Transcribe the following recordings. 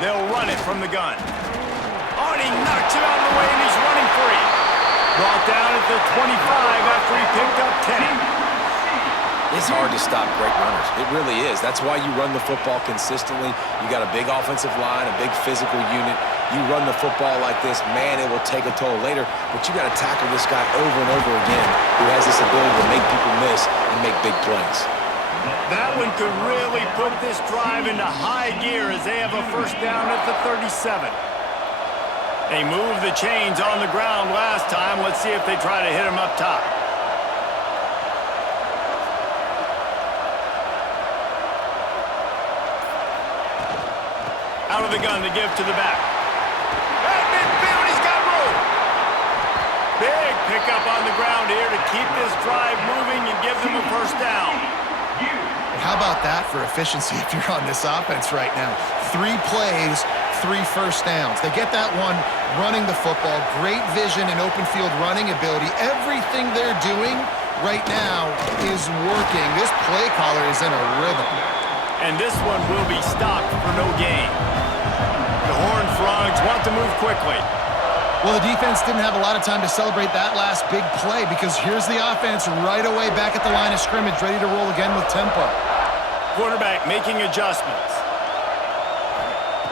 They'll run it from the gun. Oh, and he knocks it out of the way, and he's running free. Brought down at the 25 after he picked up 10. It's hard to stop great runners. It really is. That's why you run the football consistently. You got a big offensive line, a big physical unit. You run the football like this, man, it will take a toll later. But you got to tackle this guy over and over again who has this ability to make people miss and make big plays. That one could really put this drive into high gear as they have a first down at the 37. They moved the chains on the ground last time. Let's see if they try to hit him up top. Out of the gun to give to the back. At midfield, he's got room. Big pickup on the ground here to keep this drive moving and give them a first down. How about that for efficiency if you're on this offense right now? 3 plays, 3 first downs. They get that one running the football. Great vision and open field running ability. Everything they're doing right now is working. This play caller is in a rhythm. And this one will be stopped for no gain. The Horned Frogs want to move quickly. Well, the defense didn't have a lot of time to celebrate that last big play because here's the offense right away back at the line of scrimmage, ready to roll again with tempo. Quarterback making adjustments.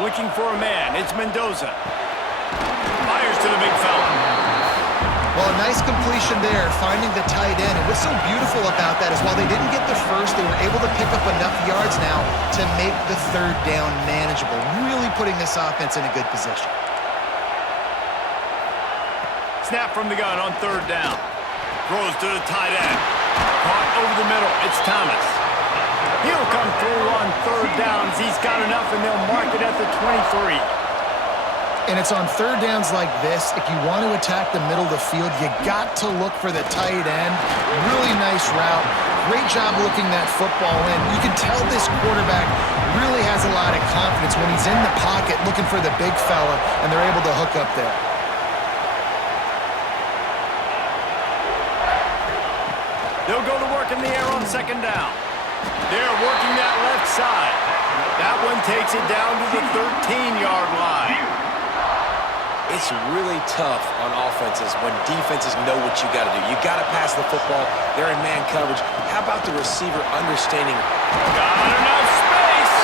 Looking for a man. It's Mendoza. Fires to the big fella. Well, a nice completion there, finding the tight end. And what's so beautiful about that is while they didn't get the first, they were able to pick up enough yards now to make the third down manageable, really putting this offense in a good position. Snap from the gun on third down. Throws to the tight end. Caught over the middle. It's Thomas. He'll come through on third downs. He's got enough, and they'll mark it at the 23. And it's on third downs like this, if you want to attack the middle of the field, you got to look for the tight end. Really nice route. Great job looking that football in. You can tell this quarterback really has a lot of confidence when he's in the pocket looking for the big fella, and they're able to hook up there. They'll go to work in the air on second down. They're working that left side. That one takes it down to the 13-yard line. It's really tough on offenses when defenses know what you got to do. You got to pass the football. They're in man coverage. How about the receiver understanding? Got enough space.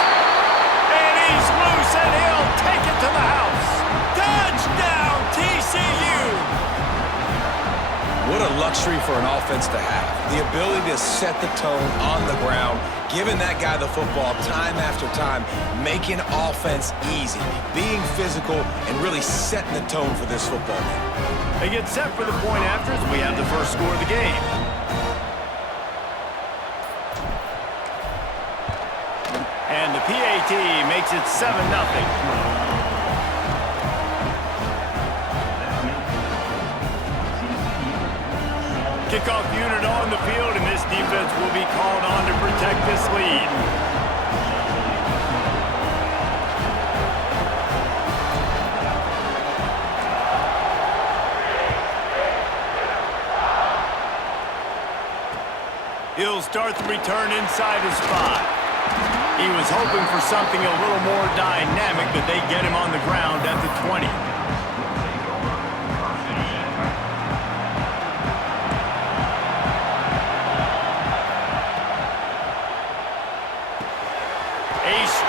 And he's loose, and he'll take it to the house. Touchdown, TCU. What a luxury for an offense to have. The ability to set the tone on the ground, giving that guy the football time after time, making offense easy, being physical, and really setting the tone for this football game. They get set for the point after as we have the first score of the game. And the PAT makes it 7-0. Kickoff unit on the field, and this defense will be called on to protect this lead. He'll start the return inside his 5. He was hoping for something a little more dynamic, but they get him on the ground at the 20.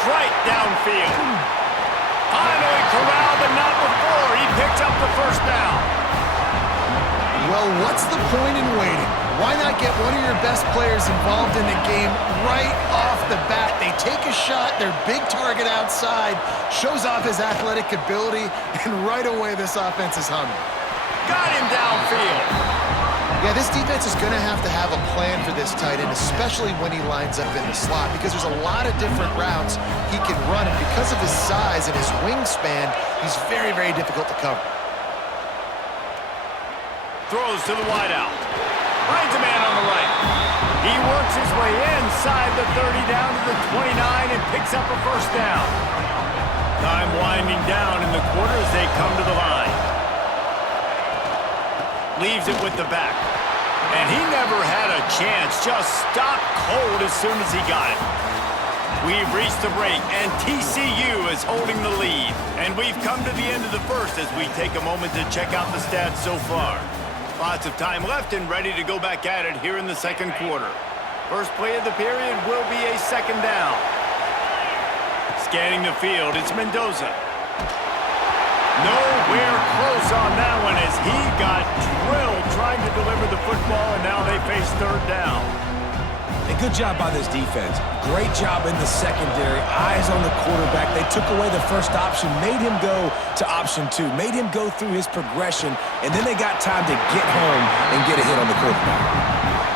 Strike downfield. Finally corralled, but not before. He picks up the first down. Well, what's the point in waiting? Why not get one of your best players involved in the game right off the bat? They take a shot, their big target outside, shows off his athletic ability, and right away this offense is humming. Got him downfield. Yeah, this defense is going to have a plan for this tight end, especially when he lines up in the slot, because there's a lot of different routes he can run, and because of his size and his wingspan, he's very, very difficult to cover. Throws to the wideout. Finds a man on the right. He works his way inside the 30 down to the 29 and picks up a first down. Time winding down in the quarter as they come to the line. Leaves it with the back. And he never had a chance. Just stopped cold as soon as he got it. We've reached the break, and TCU is holding the lead. And we've come to the end of the first as we take a moment to check out the stats so far. Lots of time left and ready to go back at it here in the second quarter. First play of the period will be a second down. Scanning the field, it's Mendoza. Nowhere close on that one as he got drilled trying to deliver the football, and now they face third down. A good job by this defense. Great job in the secondary. Eyes on the quarterback. They took away the first option, made him go to option 2, made him go through his progression, and then they got time to get home and get a hit on the quarterback.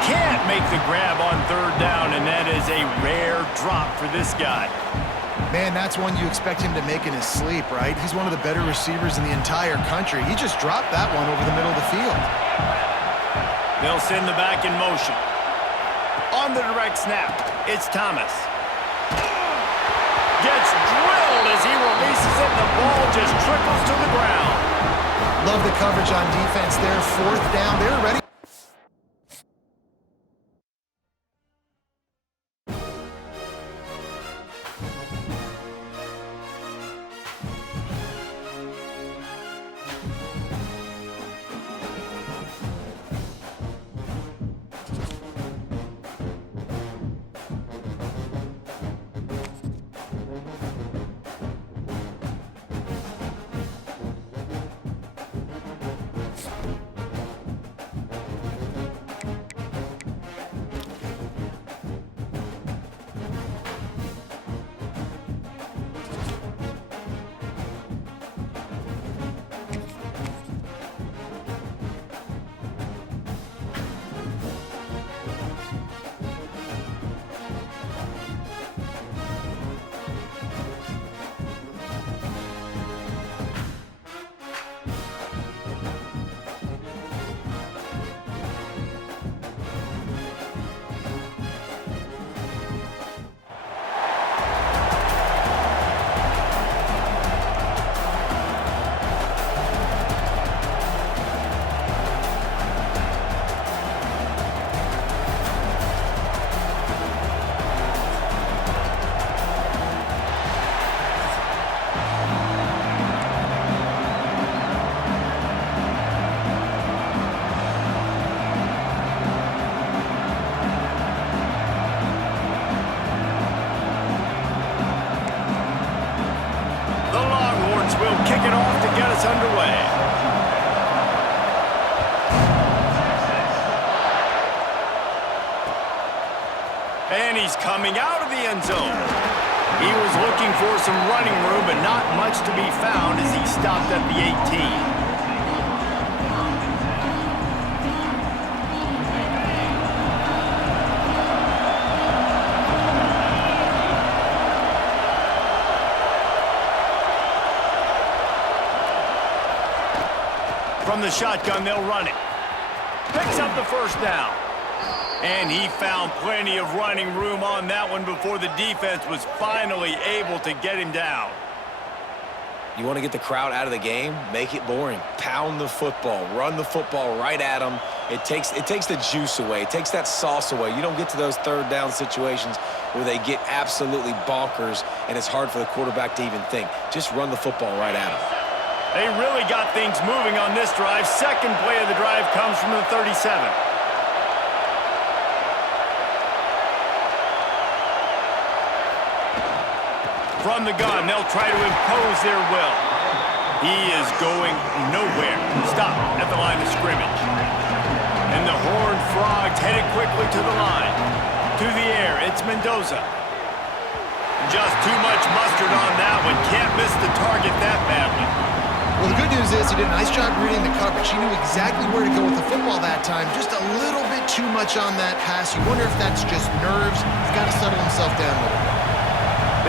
Can't make the grab on third down, and that is a rare drop for this guy. Man, that's one you expect him to make in his sleep, right? He's one of the better receivers in the entire country. He just dropped that one over the middle of the field. They'll send the back in motion. On the direct snap, it's Thomas. Gets drilled as he releases it. The ball just trickles to the ground. Love the coverage on defense there. Fourth down. They're ready. Underway. And he's coming out of the end zone. He was looking for some running room, but not much to be found as he stopped at the 18. From the shotgun, they'll run it. Picks up the first down. And he found plenty of running room on that one before the defense was finally able to get him down. You want to get the crowd out of the game? Make it boring. Pound the football. Run the football right at them. It takes the juice away. It takes that sauce away. You don't get to those third down situations where they get absolutely bonkers and it's hard for the quarterback to even think. Just run the football right at them. They really got things moving on this drive. Second play of the drive comes from the 37. From the gun, they'll try to impose their will. He is going nowhere. Stop at the line of scrimmage. And the Horned Frogs headed quickly to the line. To the air, it's Mendoza. Just too much mustard on that one. Can't miss the target that badly. Well, the good news is he did a nice job reading the coverage. He knew exactly where to go with the football that time. Just a little bit too much on that pass. You wonder if that's just nerves. He's got to settle himself down a little bit.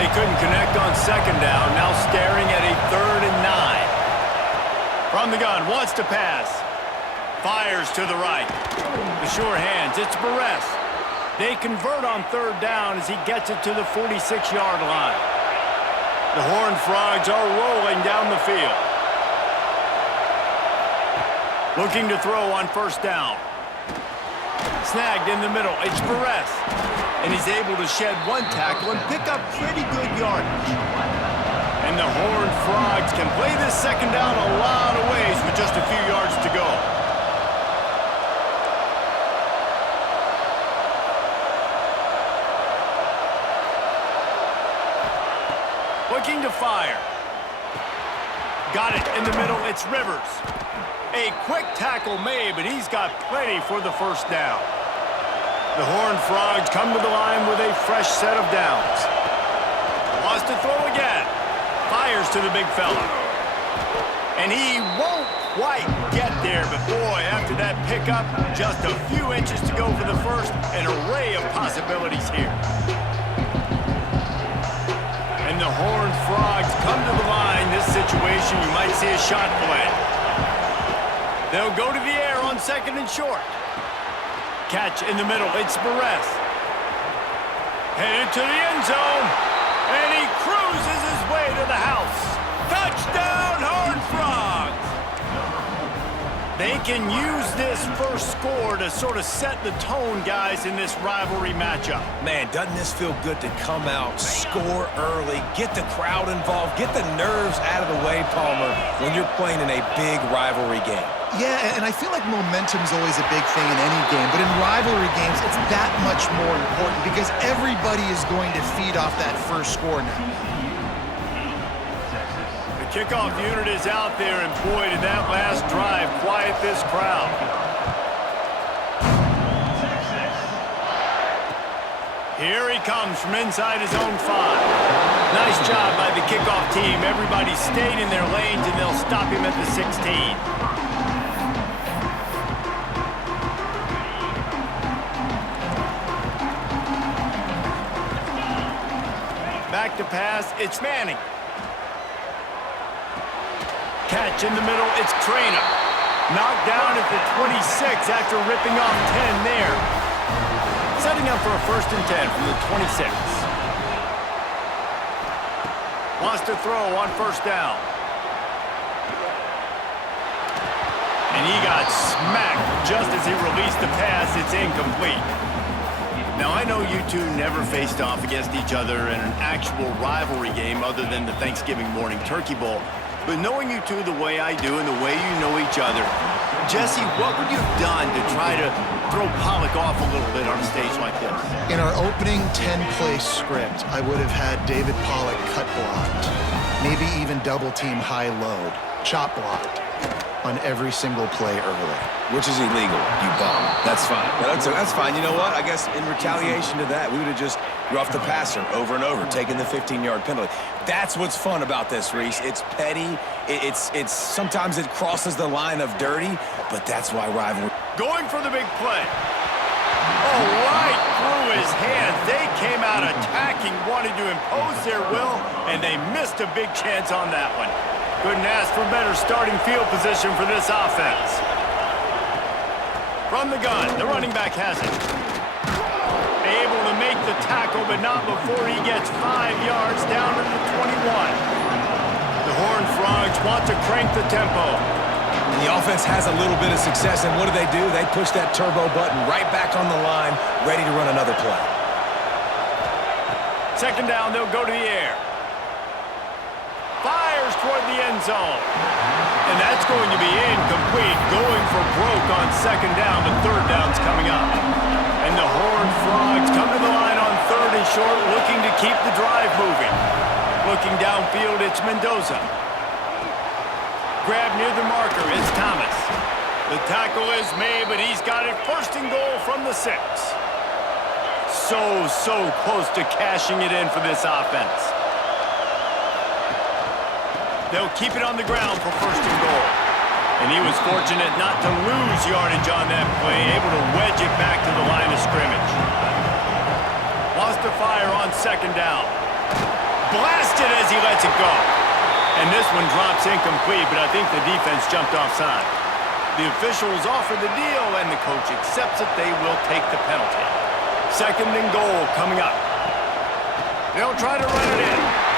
They couldn't connect on second down. Now staring at a 3rd and 9. From the gun, wants to pass. Fires to the right. The sure hands, it's Barres. They convert on 3rd down as he gets it to the 46-yard line. The Horned Frogs are rolling down the field. Looking to throw on 1st down. Snagged in the middle. It's Barres. And And he's able to shed one tackle and pick up pretty good yardage. And the Horned Frogs can play this second down a lot of ways with just a few yards to go. Looking to fire. Got it in the middle. It's Rivers. A quick tackle made, but he's got plenty for the first down. The Horned Frogs come to the line with a fresh set of downs. Wants to throw again. Fires to the big fella. And he won't quite get there, but boy, after that pickup, just a few inches to go for the first. An array of possibilities here. And the Horned Frogs come to the line. This situation, you might see a shot play. They'll go to the air on second and short. Catch in the middle. It's Perez. Headed to the end zone. And he cruises his way to the house. Touchdown, Horned Frogs! They can use this first score to sort of set the tone, guys, in this rivalry matchup. Man, doesn't this feel good to come out, score early, get the crowd involved, get the nerves out of the way, Palmer, when you're playing in a big rivalry game? Yeah, and I feel like momentum's always a big thing in any game, but in rivalry games, it's that much more important because everybody is going to feed off that first score now. The kickoff unit is out there, and boy, did that last drive quiet this crowd. Here he comes from inside his own 5. Nice job by the kickoff team. Everybody stayed in their lanes, and they'll stop him at the 16. Back to pass, it's Manning. Catch in the middle, it's Trainer. Knocked down at the 26 after ripping off 10 there. Setting up for a 1st and 10 from the 26. Wants to throw on 1st down. And he got smacked just as he released the pass. It's incomplete. Now, I know you two never faced off against each other in an actual rivalry game other than the Thanksgiving morning Turkey Bowl. But knowing you two the way I do and the way you know each other, Jesse, what would you have done to try to throw Pollock off a little bit on a stage like this? In our opening 10-play script, I would have had David Pollock cut blocked, maybe even double-team high load, chop blocked on every single play early. Which is illegal, you bum. That's fine. That's fine. You know what? I guess in retaliation to that, we would have just roughed the passer over and over, taking the 15-yard penalty. That's what's fun about this, Reese. It's petty. It's sometimes it crosses the line of dirty, but that's why rivalry. Going for the big play. Oh, right through his hands. They came out attacking, wanted to impose their will, and they missed a big chance on that one. Couldn't ask for better starting field position for this offense. From the gun, the running back has it. Able to make the tackle, but not before he gets 5 yards down to the 21. The Horned Frogs want to crank the tempo. And the offense has a little bit of success, and what do? They push that turbo button right back on the line, ready to run another play. Second down, they'll go to the air. Fires toward the end zone. And that's going to be incomplete. Going for broke on second down, but third down's coming up. And the Horned Frogs come to the line on 3rd and short, looking to keep the drive moving. Looking downfield, it's Mendoza. Grab near the marker, it's Thomas. The tackle is made, but he's got it 1st and goal from the 6. So close to cashing it in for this offense. They'll keep it on the ground for 1st and goal. And he was fortunate not to lose yardage on that play, able to wedge it back to the line of scrimmage. Wants to fire on 2nd down. Blasted as he lets it go. And this one drops incomplete, but I think the defense jumped offside. The officials offer the deal, and the coach accepts it. They will take the penalty. 2nd and goal coming up. They'll try to run it in.